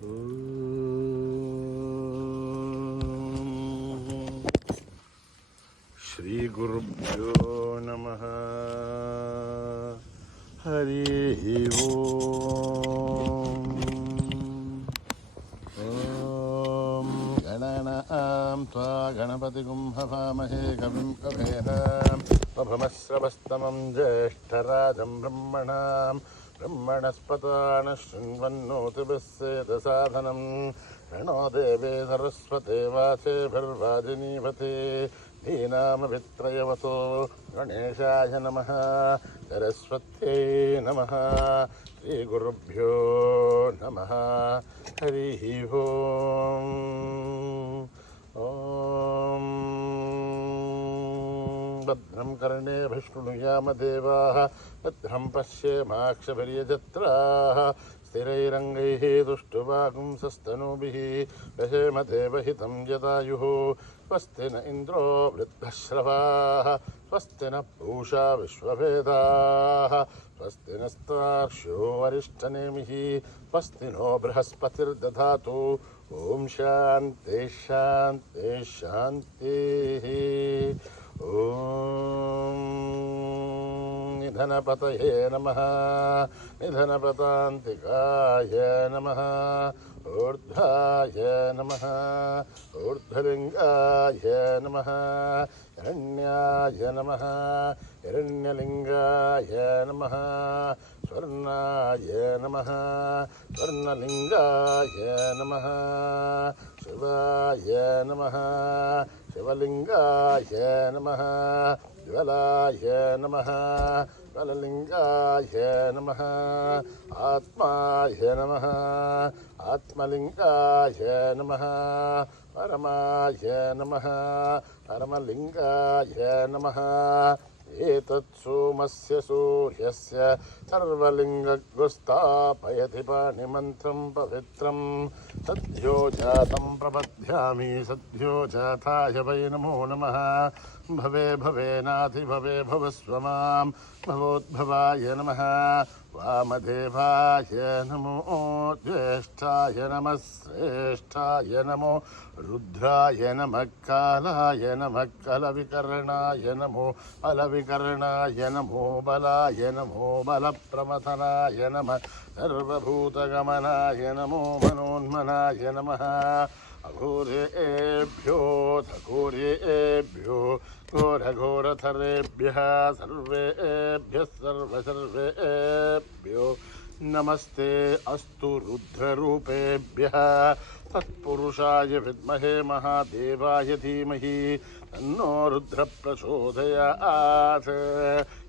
ಶ್ರೀ ಗುರುಭ್ಯೋ ನಮಃ. ಹರಿ ಓಂ. ಓಂ ಗಣನಾಂ ತ್ವಾ ಗಣಪತಿಗುಂ ಹವಾಮಹೇ ಕವಿಂ ಕವೇನಾಂ ಸ್ವಭಮಶ್ರವಸ್ತಮಂ ಜ್ಯೇಷ್ಠರಾಜಂ ಬ್ರಹ್ಮಣಸ್ಪತಾನ ಶೃಣ್ವನ್ನೋತಿಭಿಸ್ಸೇದಸಾಧನಂ ರಣೋ ದೇವೇ ಸರಸ್ವತೆ ವಾಚೇಭಿರ್ವಾಜಿನೀವತೆ ಧೀನಾಮಭಿತ್ರಯವತೋ ಗಣೇಶಾಯ ನಮಃ. ಸರಸ್ವತ್ಯೈ ನಮಃ. ಶ್ರೀ ಗುರುಭ್ಯೋ ನಮಃ. ಹರಿ ಓಂ. ಓಂ ಭದ್ರಂ ಕರ್ಣೇಭಿಃ ಶೃಣುಯಾಮ ದೇವಾಃ ಭದ್ರಂ ಪಶ್ಯೇಮಾಕ್ಷಭಿರ್ಯಜತ್ರಾಃ ಸ್ಥಿರೈರಂಗೈಃ ದುಷ್ಟುವಾಗುಂಸಸ್ತನೂಭಿಃ ದಶೇಮ ದೇವಹಿतं ಯದಾಯುಃ. ಸ್ವಸ್ತಿ ನ ಇಂದ್ರೋ ವೃद्धಶ್ರವಾಃ ಸ್ವಸ್ತಿ ನ पूषा विश्ववेदाः स्वस्ति नस्तार्क्ष्यो वरिष्ठनेमिः स्वस्ति नो बृहस्पतिर्दधातु. ओम शांति शांति शांतिः. ओम निधनपतये नमः. निधनपतान्तिकाय नमः. ऊर्ध्वाय नमः. ऊर्ध्वलिङ्गाय नमः. हिरण्याय नमः. हिरण्यलिङ्गाय नमः. स्वर्णाय नमः. स्वर्णलिङ्गाय नमः. शिवाय नमः. शिवलिङ्गाय नमः. ज्वलाय नमः. ज्वललिङ्गाय नमः. आत्माय नमः. आत्मलिङ्गाय नमः. परमाय नमः. परमलिङ्गाय नमः. एतत् सोमस्य सूर्यस्य सर्वलिङ्गग्रस्तापयति पाणिमन्त्रं पवित्रं सद्यो जातं प्रपद्यामि. सद्यो जाताय वै नमो नमः. भवे भवेनाधिभवे भवस्व मां भवोद्भवाय नमः. वामदेवाय नमो. ज्येष्ठाय नमः. श्रेष्ठाय नमो. रुद्राय नमः. कालाय नमः. कलविकर्णाय नमो. अलविकर्णाय नमो. बलाय नमो. बलप्रमथनाय नमः. सर्वभूतगमनाय नमो. मनोन्मनाय नमः. अघोरेभ्यो घोरेभ्यो घोरघोरथरेभ्यः सर्वेभ्यः सर्वेभ्यो नमस्ते अस्तु. रुद्ररूपेभ्यः तत्पुरुषाय विद्महे महादेवाय धीमहि तन्नो रुद्र प्रचोदयात्.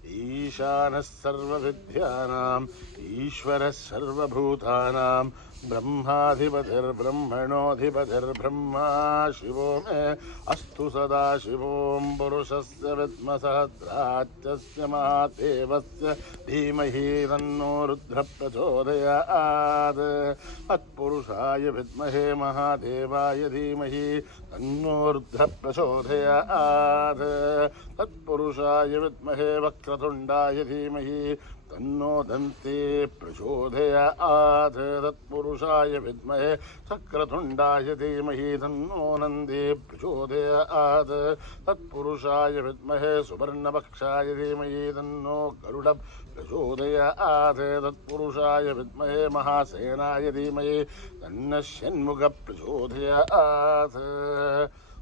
ईशानः सर्वविद्यानाम् ईश्वरः सर्वभूतानां ब्रह्माधिपतिर्ब्रह्मणोऽधिपतिर्ब्रह्मा शिवो मे अस्तु सदा शिवों. पुरुषस्य विद्मसहस्राच्यस्य महादेवस्य धीमहि तन्नो रुद्र प्रचोदयात्. तत्पुरुषाय विद्महे महादेवाय धीमहि तन्नो रुद्र प्रचोदयात्. तत्पुरुषाय विद्महे वक्रतुण्डाय धीमहि तन्नो दन्ते प्रचोदयात्. तत्पुरुषाय विद्महे चक्रतुण्डाय धीमहि तन्नो नन्दे प्रचोदयात्. तत्पुरुषाय विद्महे सुवर्णवक्षाय धीमहि तन्नो गरुड प्रचोदयात्. तत्पुरुषाय विद्महे महासेनाय धीमहि तन्नः षण्मुख प्रचोदयात्.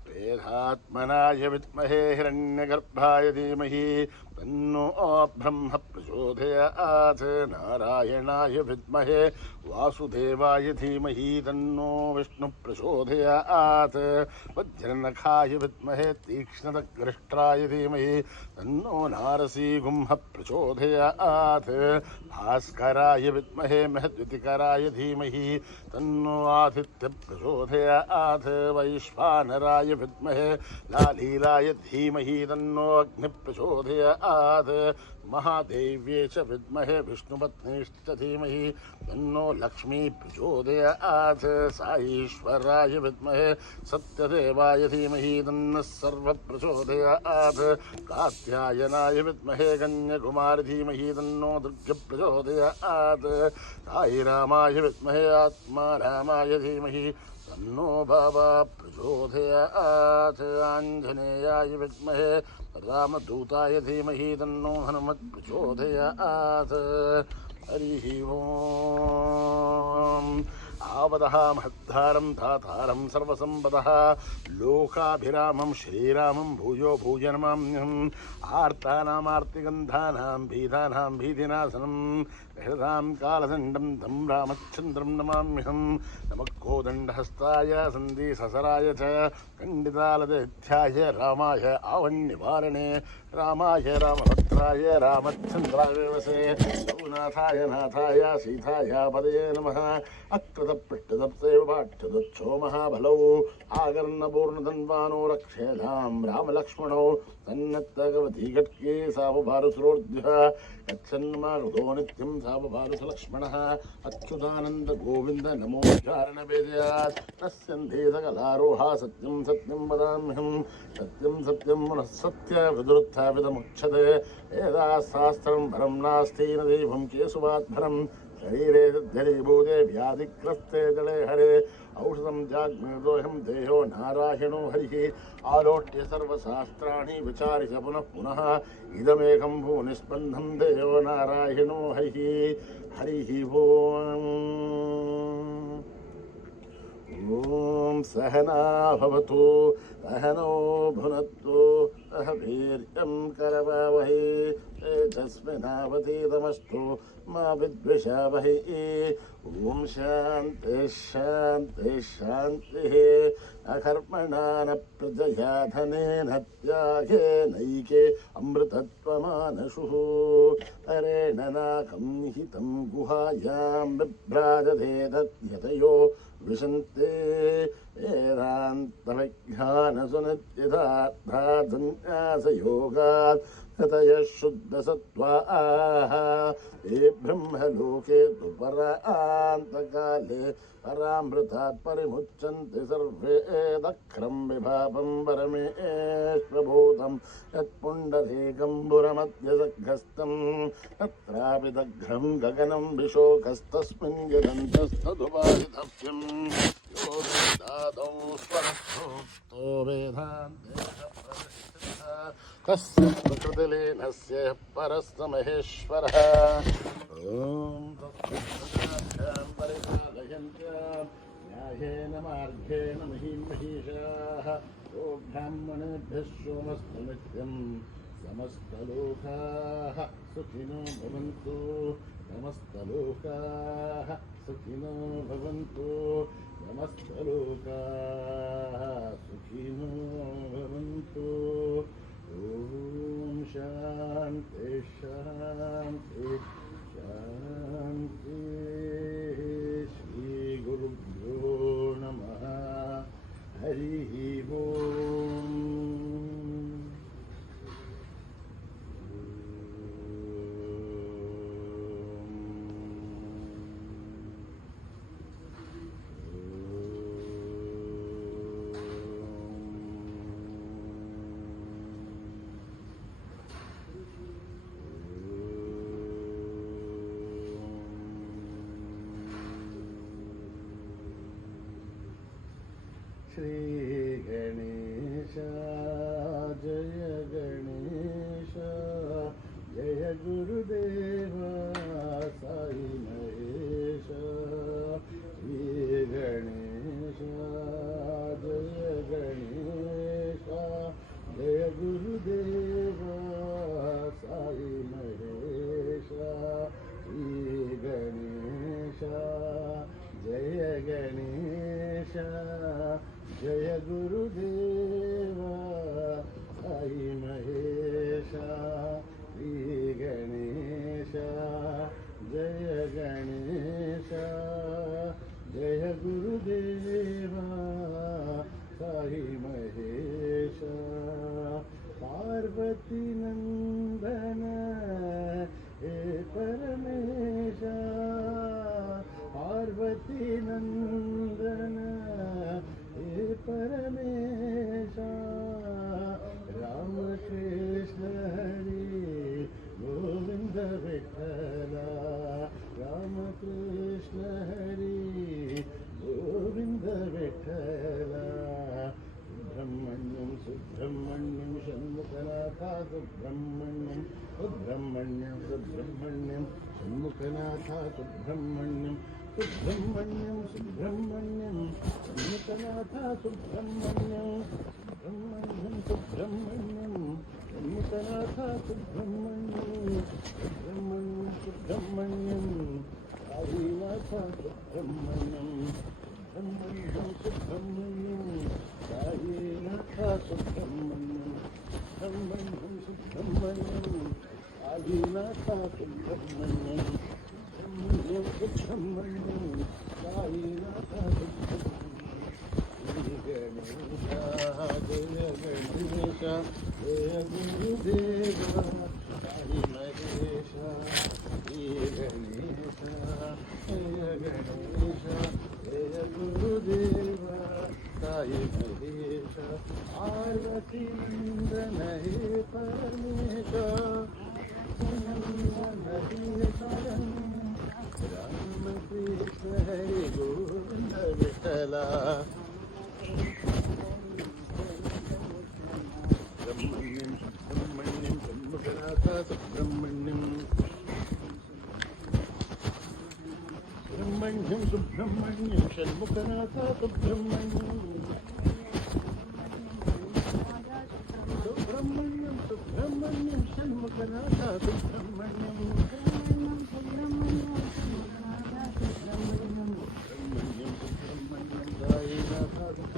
वेदात्मनाय विद्महे हिरण्यगर्भाय धीमहि तन्नो ब्रह्म प्रचोदयात्. नारायणाय विद्महे वासुदेवाय धीमहि तन्नो विष्णु प्रचोदयात्. वज्रनखाय विद्महे तीक्ष्णदग्रष्ट्राय धीमहि तन्नो नारसिंह प्रचोदयात्. भास्कराय विद्महे महद्युतिकराय धीमहि तन्नो आदित्य प्रचोदयात्. वैश्वानराय विद्महे लालीलाय धीमहि तन्नो अग्नि प्रचोदयात्. प्रचोदयात् महादेव्यै च विद्महे विष्णुपत्नीश्च धीमहि तन्नो लक्ष्मी प्रचोदयात् साईश्वराय विद्महे सत्यदेवाय धीमहि तन्नः सर्वः प्रचोदयात् कात्यायनाय विद्महे कन्याकुमारी धीमहि तन्नो दुर्गे प्रचोदयात् साईरामाय विद्महे आत्मारामाय धीमहि तन्नो बाबा प्रचोदयात् आञ्जनेयाय विद्महे रामदूताय धीमहि तन्नो हनुमत् प्रचोदयात् हरिः ओम् आवदः महद्धारं धातारं सर्वसम्पदः लोकाभिरामं श्रीरामं भूयो भूय नमाम्यहम् आर्तानामार्तिगन्धानां भीतानां भीतिनाशनं हृदां कालदण्डं तं रामचन्द्रं नमाम्यहम् नमः कोदण्डहस्ताय सन्धिससराय च कण्डितालदैत्याय रामाय आवन्निवारणे रामाय रामभद्राय रामचन्द्राय वसे रघुनाथाय नाथाय सीताय पदये नमः अकृतपृष्ठदप्तैव पाठ्यदच्छो महाबलौ आकर्णपूर्णधन्वानो रक्षेधां रामलक्ष्मणौ सन्नत्तगवती घट्के सावभारुसुरोर्ध्यः गच्छन्मारुतो नित्यं सावभारुसलक्ष्मणः अच्युतानन्द गोविन्द नमो चारणवेदयात् तस्यन्ते सकलारोहा सत्यं सत्यं वदाम्यहं सत्यं सत्यं पुनः सत्य विदुरुत्थापितमुच्यते वेदाशास्त्रं परं नास्ति न देवं केशवात्भरं शरीरे सिद्धिभूते व्याधिग्रस्ते जले हरे औषधं जाग्मेदोऽहं देहो नारायणो हरिः आलोट्य सर्वशास्त्राणि विचार्य च पुनः पुनः इदमेकं भूनिस्पन्दं देहो नारायणो हरिः हरिः ओम् ॐ सहना भवतु सहनो भुनक्तु सह वीर्यं करवावहै तेजस्विनावतीतमस्तु मा विद्विषावहै ॐ शान्ति शान्ति शान्तिः अकर्मणा न प्रजया धनेन त्यागेनैके अमृतत्वमानशुः हरेण नाकं निहितं गुहायां बिभ्राजते तद्यतयो विशन्ते वेदान्तविज्ञानसुनित्यथार्थासन्न्यासयोगात् हतयः शुद्धसत्त्वाः ये ब्रह्मलोके दुपरान्तकाले परामृतात् परिमुच्यन्ते सर्वे दक्रं विभावं परमेश्वरभूतं यत्पुण्डरीकम्बुरमध्यसग्रस्तं तत्रापि दग्ध्रं गगनं विशोकस्तस्मिन् यदन्तस्तदुपाधितव्यं यो वेदादौ स्वरस्थोक्तो वेदान्तेन तस्य प्रकृतिलीनस्य परस्य महेश्वरः ॐ तत्सत्सदाभ्यां परिपालयन्त्यां न्यायेन मार्गेण महीमहीषाः यो ब्राह्मणेभ्यः सोमस्तु नित्यं समस्तलोकाः सुखिनो भवन्तु समस्तलोकाः सुखिनो भवन्तु समस्तलोकाः सुखिनो भवन्तु ॐ शान्ति शान्ति शान्ति श्रीगुरुभ्यो नमः हरिः ओम् श्री गणेश जय गणेश जय गुरुदेव साई महेश श्री गणेश जय गणेश जय गुरुदेव साई महेश श्री गणेश जय गणेश जय गुरुदेव साई महेश श्री गणेश जय गणेश जय गुरुदेव साई महेश पार्वती नंदन सुब्रह्मण्यं षण्मुखनाथ सुब्रह्मण्यं सुब्रह्मण्यं सुब्रह्मण्यं षण्मुखनाथ सुब्रह्मण्यं सुब्रह्मण्यं सुब्रह्मण्यं षण्मुखनाथ सुब्रह्मण्यं सुब्रह्मण्यं सुब्रह्मण्यं साईनाथ सुब्रह्मण्यं सुब्रह्मण्यं सुब्रह्मण्यं साईनाथ सुब्रह्मण्यं सुब्रह्मण्यं सुब्रह्मण्यं आदिनाथ सुब्रह्मण्यं सुब्रह्मण्यं सुब्रह्मण्यं साईनाथ सुब्रह्मण्यं जय गणेश जय गुरुदेव साई महेश जय गणेश जय गणेश जय गुरुदेव साई महेश पार्वती नंदन हे परमेश राम कृष्ण हरे गोविंद विठला सुब्रह्मण्यं सुब्रह्मण्यं षण्मुखनाथ सुब्रह्मण्यं सुब्रह्मण्यं सुब्रह्मण्यं षण्मुखनाथ सुब्रह्मण्यं सुब्रह्मण्यं सुब्रह्मण्यं षण्मुखनाथ सुब्रह्मण्यं सुब्रह्मण्यं सुब्रह्मण्यं साईनाथ सुब्रह्मण्यं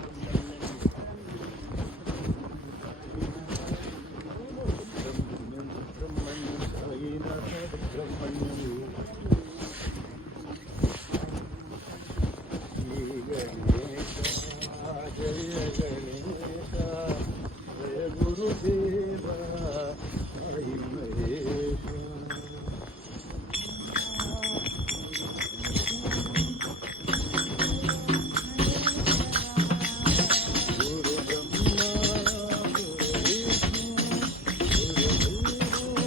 सुब्रह्मण्यं सुब्रह्मण्यं साईनाथ सुब्रह्मण्यं जय गणेश जय गुरुदेव साई महेश गुरु ब्रह्मा गुरु विष्णु गुरुदेवो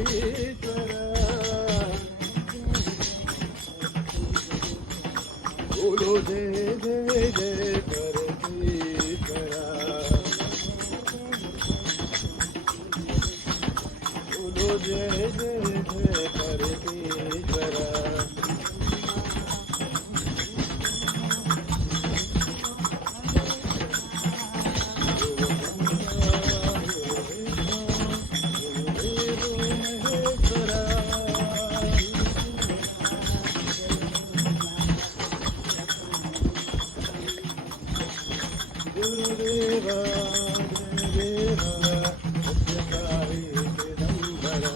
महेश्वरा बोलो जय जय जय परमेश्वरा बोलो जय जय जय परमेश्वरा गुरुदेवा गुरुदेवा सत्यसाई चिदंबरा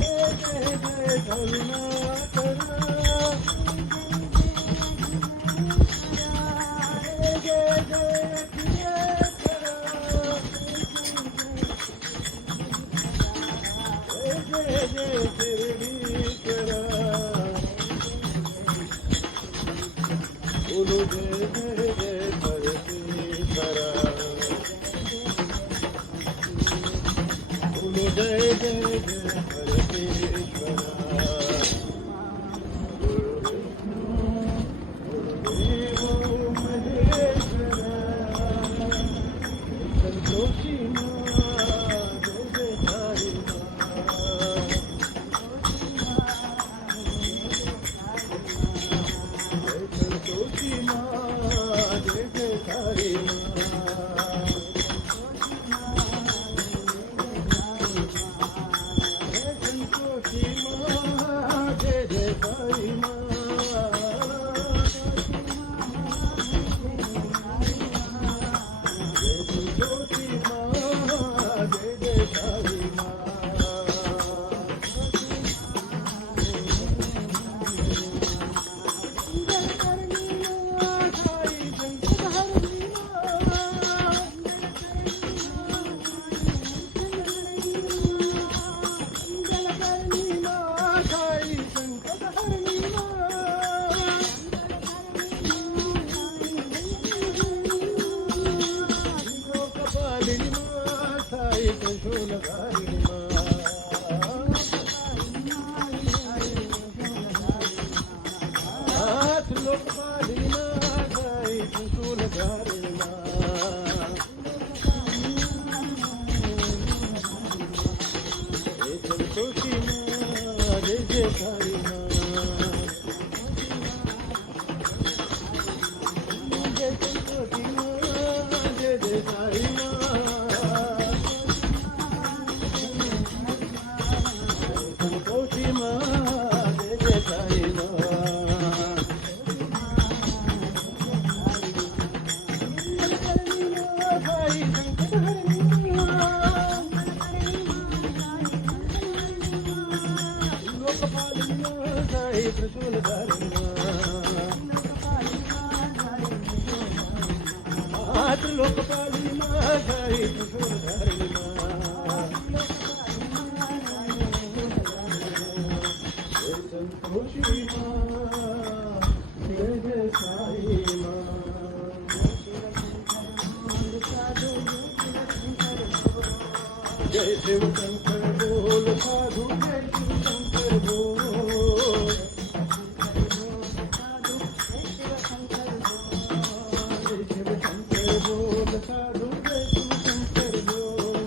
जय जय जय करुणाकरा जय जय जय अखिलेश्वरा जय जय जय शिरडीश्वरा बोलो जय जय जय परमेश्वरा बोलो जय जय जय परमेश्वरा लोकपालीना गाई कुंकुल धारणा हे संतोषी मा जय जयकारी मा जय संतोषी मा जय जयकारी मा संतोषी मा जय जयकारी मा लोकपाली गाई त्रिशूल धारिणी संतोषी मा जय जय साई मा जय शिव शंकर बोल साधु जय शिव शंकर बोल बोल साधु जय शिव शंकर बोल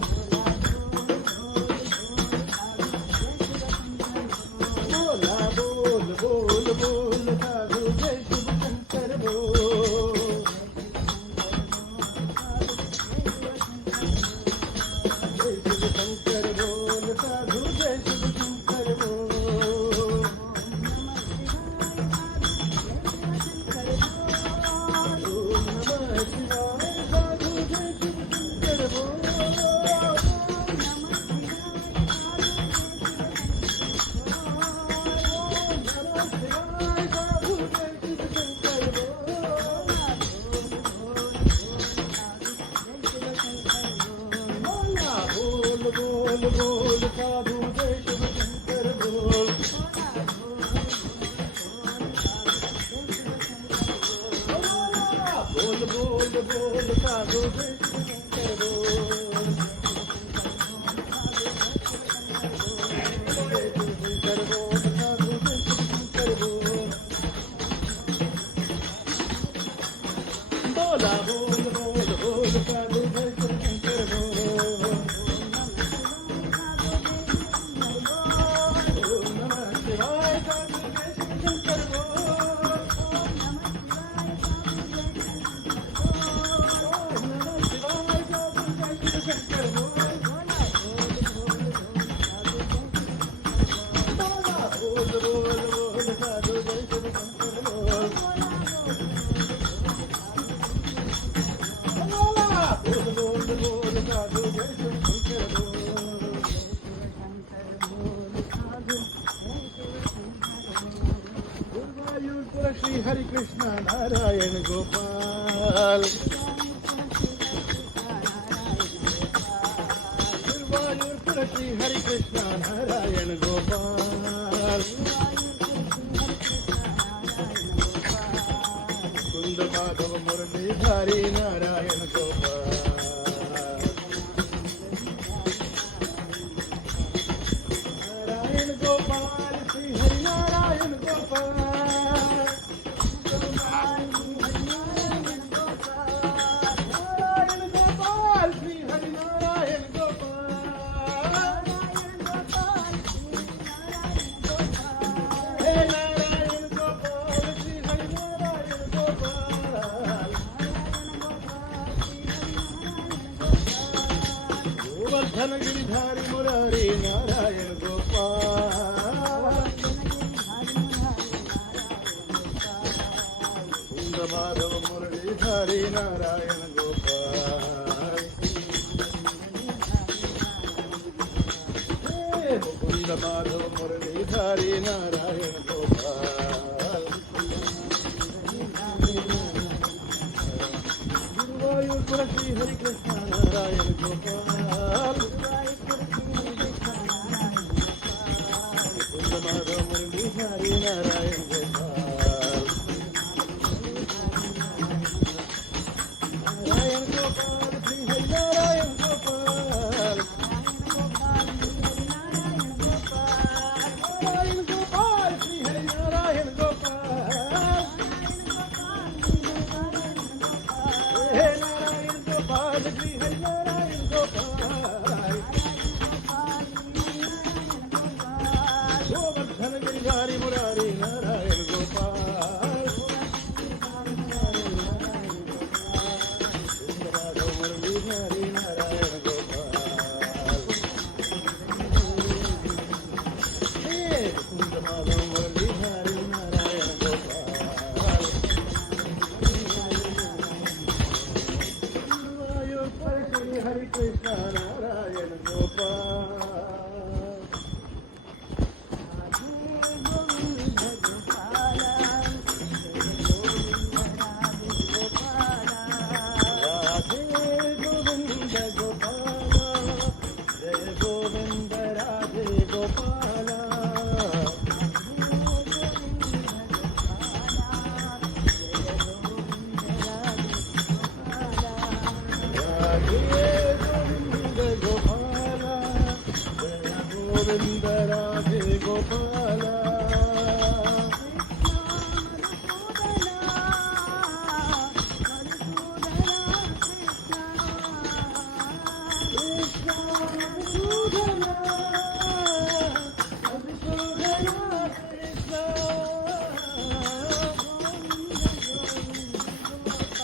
बोल बोल बोल साधु जय शिव शंकर बोल जय शिव शंकर बोल साधु जय शिव शंकर बोल बोला बोल बोल बोल साधु जय शिव शंकर बोल श्री हरि कृष्ण नारायण गोपाल गुरुवायूरपुर श्री हरि कृष्ण नारायण गोपाल कुंद माधव मुरलीधारी नारायण गोपाल नारायण गोपाल श्री हरि नारायण गोपाल धन गिरिधारी मुरारी नारायण गोपाल कुंद माधव मुरलीधारी नारायण गोपाल कुंद माधव मुरलीधारी नारायण गोपाल गुरुवायूरपुर श्री हरि कृष्ण नारायण गोपाल माधव मुरलीधारी नारायण गोपाल नारायण गोपाल श्री हरि नारायण गोपाल नारायण गोपाल श्री हरि नारायण गोपाल हे गोविंद गोपाला जय गोविंद राधे गोपाला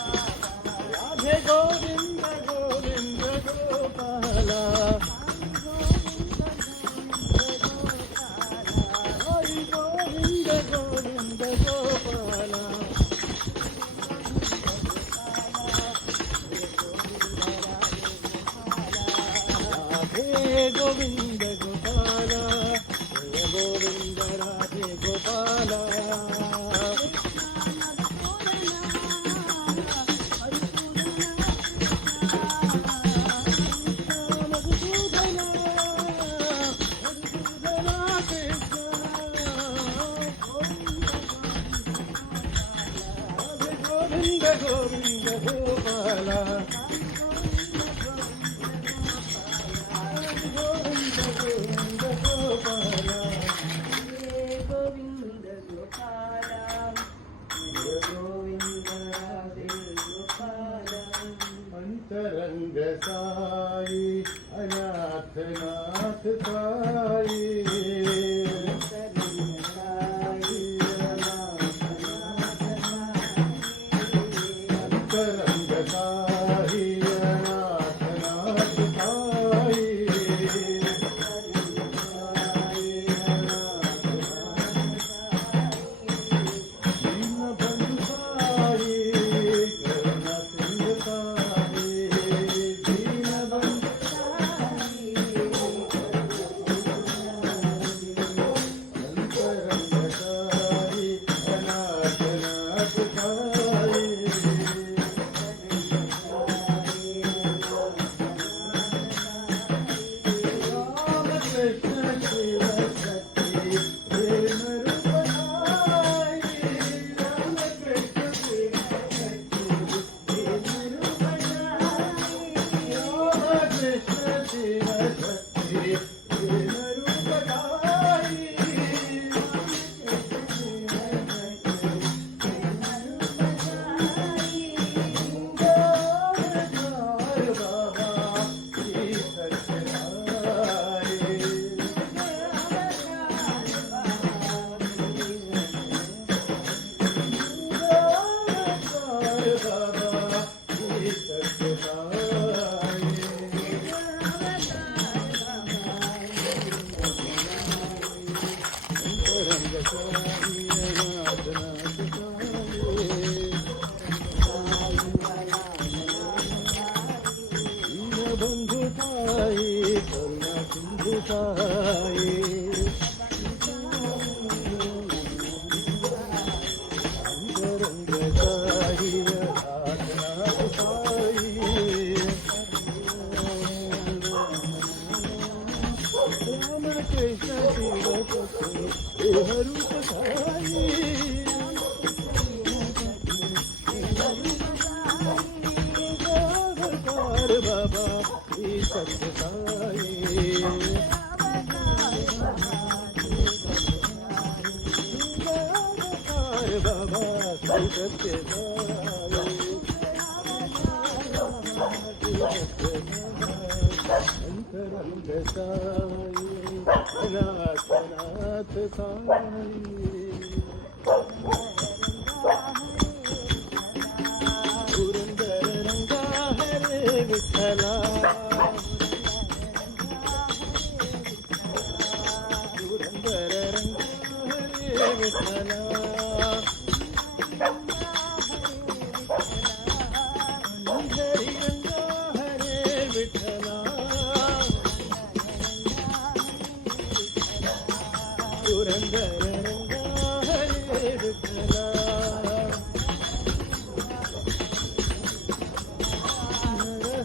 राधे गोविंद गोविंद गोपाला हरि गोविंद गोविंद गोपाला राधे गोविंद गोपाला जय गोविंद राधे गोपाला गोविंद गोविंद गोपाला गोविंद गोविंद गोपाला गोविंद गोपाला गोविंद राधे गोपाला अंतरंग साई अनाथनाथ साई अंतरंग साई अनाथनाथ साई दीन बंधु साई करुणा सिंधु साई दीन बंधु अंतरंग साई अनाथनाथ साई राम कृष्ण शिव शक्ति प्रेम रूप साई राम कृष्ण शिव शक्ति प्रेम रूप साई राम कृष्ण शिव शक्ति प्रेम रूप साई जय बाबा श्री सत्यनारायण जय बाबा श्री सत्यनारायण अंतरंग साई अनाथनाथ साई दीनबंधु साई करुणा सिंधु साई अंतरंग साई अनाथनाथ साई राम कृष्ण शिव शक्ति प्रेम रूप साई गावकार बाबा श्री सत्य साई गावकार बाबा श्री सत्य साई अंतरंग साई अनाथनाथ साई पुरंदर रंगा हरे विठ्ठला पुरंदर रंगा हरे विठ्ठला हरी रंगा हरे विठ्ठला पुरंदर रंगा हरे विठ्ठला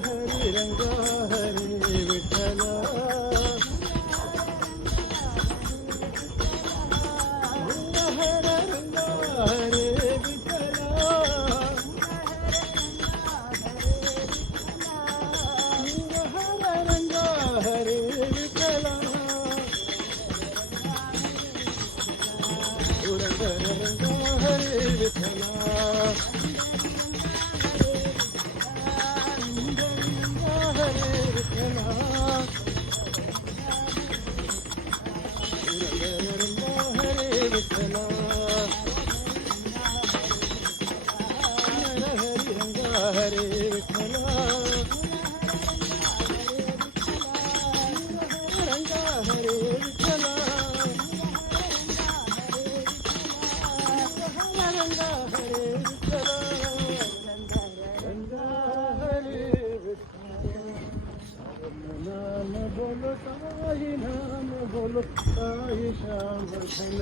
हरी रंगा हरे विठ्ठला हर रंग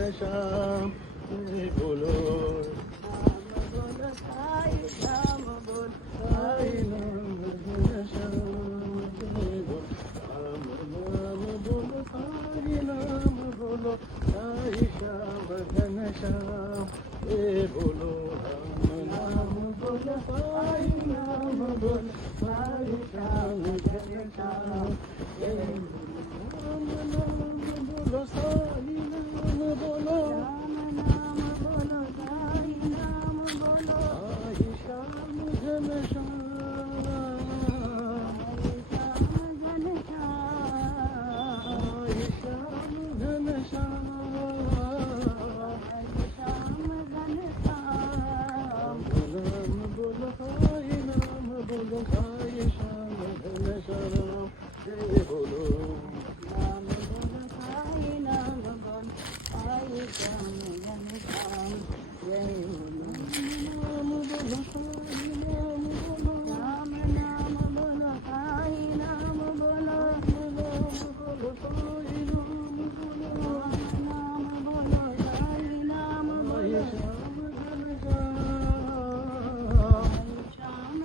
घनश्याम जय बोलो साई राम बोल साई नाम घनश्याम जय बोलो राम नाम बोलो साई नाम बोलो साई श्याम घनश्याम जय बोलो राम नाम बोलो साई नाम बोलो साई श्याम घनश्याम जय बोलो राम नाम बोलो साई नाम बोलो राम नाम बोलो साई नाम बोलो साई श्याम घनश्याम साई श्याम घनश्याम साई श्याम घनश्याम श्याम घनश्याम नाम बोलो साई नाम बोलो साई श्याम घनश्याम जय बोलो राम बोलो साई नाम बोल साई श्याम घनश्याम जय बोलो नाम बोलो साई नाम बोलो राम नाम बोलो साई नाम बोलो नाम बोलो साई नाम बोलो राम नाम बोलो साई नाम साई बोलो श्याम घनश्याम साई श्याम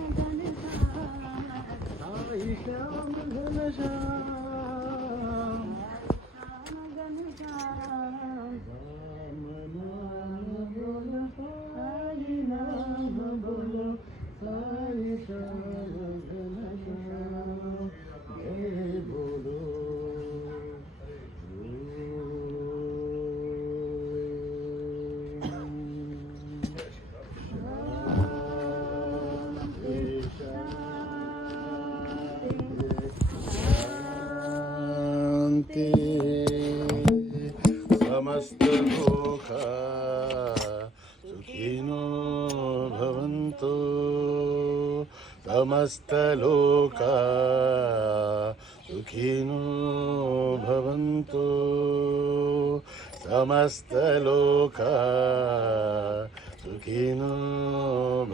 साई श्याम घनश्याम घनश्याम घनश्याम राम नाम बोलो साई नाम बोलो साई श्याम घनश्याम जय बोलो शांति समस्त लोका सुखिनो भवन्तु समस्त लोका सुखिनो भवन्तु समस्त लोका सुखिनो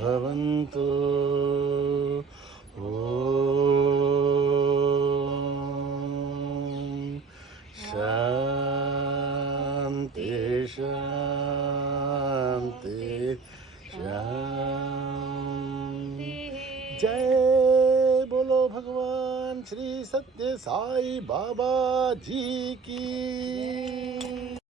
भवन्तु शांति शांति शांति जय बोलो भगवान श्री सत्य साई बाबा जी की